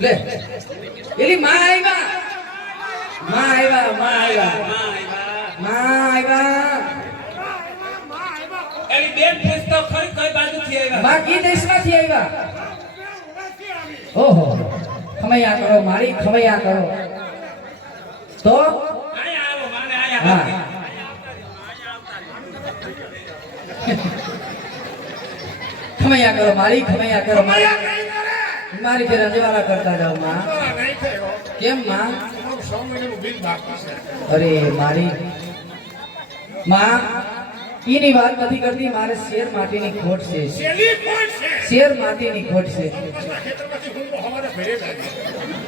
લે એલી માં આવ્યા માં આવ્યા માં આવ્યા એલી બેન પૂછતો ખરી કઈ બાજુથી આવ્યા માં કી દેશમાંથી આવ્યા ઓહો ખમૈયા કરો મારી ખમૈયા કરો તો આયા આવો માને આયા હા ખમૈયા કરો મારી ખમૈયા કરો મારી ઘરે અંજવાળા કરતા જાઓ માં કેમ માં અરે મારી માં ઈની વાત નથી કરતી મારે શેર માટીની ખોટ છે શેર માટીની ખોટ છે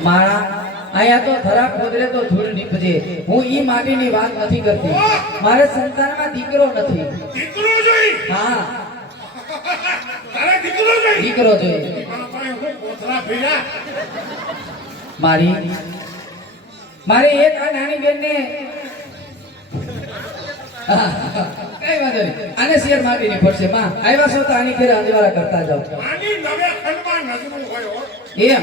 મારા આયા તો ધરા ખોદરે તો ધૂળ નીપજે હું ઈ માટીની વાત નથી કરતી મારે સંતાનમાં દીકરો નથી દીકરો જોઈ હા તારે દીકરો જોઈ દીકરો જોઈએ મારી મારી એક આ નાની બેન ને કઈ વાંધો નહીં આને શેર માટીની પડશે માં આવ્યા છો તો આની ઘરે અંજવાળા કરતા જાઓ આની નવે ખંડમાં નજરું હોય એમ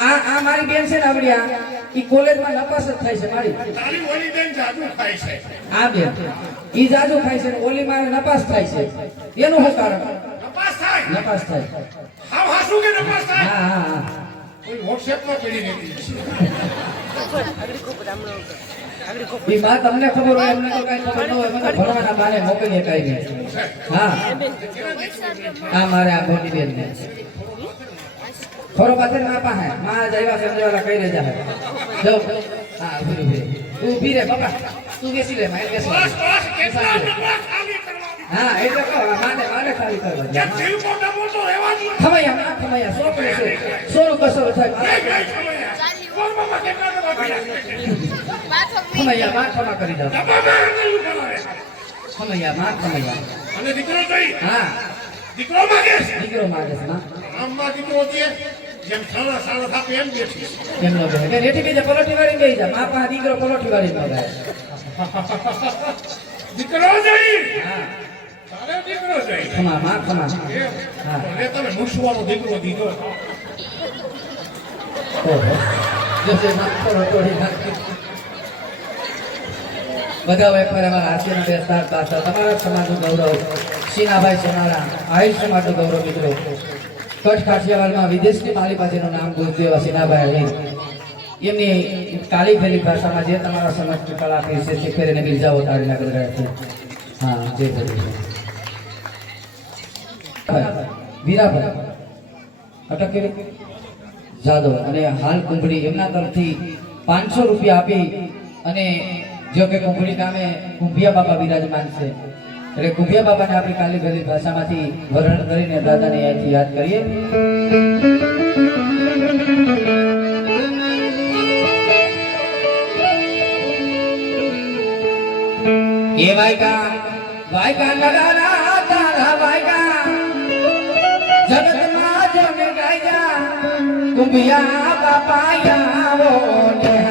આ મારી બેન છે ને આવડિયા ઈ કોલેજમાં નપાસ જ થાય છે મારી તારી ઓલી બેન જાદુ ખાય છે આ બેન ઈ જાદુ ખાય છે ને ઓલી મારે નપાસ થાય છે એનું શું કારણ નપાસ થાય નપાસ થાય હાવ હાસુ કે નપાસ થાય હા હા હા કોઈ WhatsApp માં કરી દીધી ઈ વાત તમને ખબર હોય એમને તો કઈ ખબર ન હોય મને ભણવાના બાને મોકલીએ કઈ નહીં હા આ મારે આ મોટી બેન ને ખરો પાછળ માં પાસે માં જઈવા સમજવાલા કઈ રે જાય જો હા ઊભી રે બાપા તું બેસી લે માં બેસી બસ કેટલા નંબર ખાલી કરવા હા એટલે કહો માને ખાલી કરવા કે દિલ મોટા મોટો રહેવા દો ખમૈયા સો પડે છે સોનું કસરો થાય કોરમાં કેટલા નંબર ખમૈયા માં ખમા કરી દો ખમૈયા માં ખમૈયા અને દીકરો જોઈ હા દીકરો માંગે છે દીકરો માંગે છે માં આમમાં દીકરો છે જેમ ખાણા સાડા થાપે એમ બેઠી કેમ ન બેસે કે રેઠી કે પલોઠી વાળી બેહી જા માં પાસે દીકરો પલોઠી વાળી ન ગાય દીકરો જોઈ હા તારે દીકરો જોઈ ખમા માં ખમા હા ભલે તમે મૂછવાનો દીકરો દીધો ઓહો જસે માં પલોઠી નાખી બધા વેપાર અમારા આશીર્વાદ બેસતા પાછા તમારા સમાજનું ગૌરવ સીનાભાઈ સોનારા આહિર સમાજનું ગૌરવ મિત્રો કચ્છ કાઠિયાવાડમાં વિદેશની માલી પાસેનું નામ ગુંજતું એવા સીનાભાઈ આહિર એમની કાળી ફેરી ભાષામાં જે તમારા સમાજની કલા આપી છે તે ફેરીને બિરજાઓ તાળી નાખી રહ્યા છે હા જે કરી વીરાભાઈ અટક કરી જાદવ અને હાલ કુંભળી એમના તરફથી 500 રૂપિયા આપી અને જો કે કુંભળી ગામે કુંભિયા બાપા બિરાજમાન છે એટલે કુંભિયા બાપાને આપણી કાલી ભેલી ભાષામાંથી વર્ણન કરીને દાદાને અહીંથી યાદ કરીએ એ વાયકા નગારા તારા વાયકા જગતમાં જમે ગાયા કુંભિયા બાપા આવો ને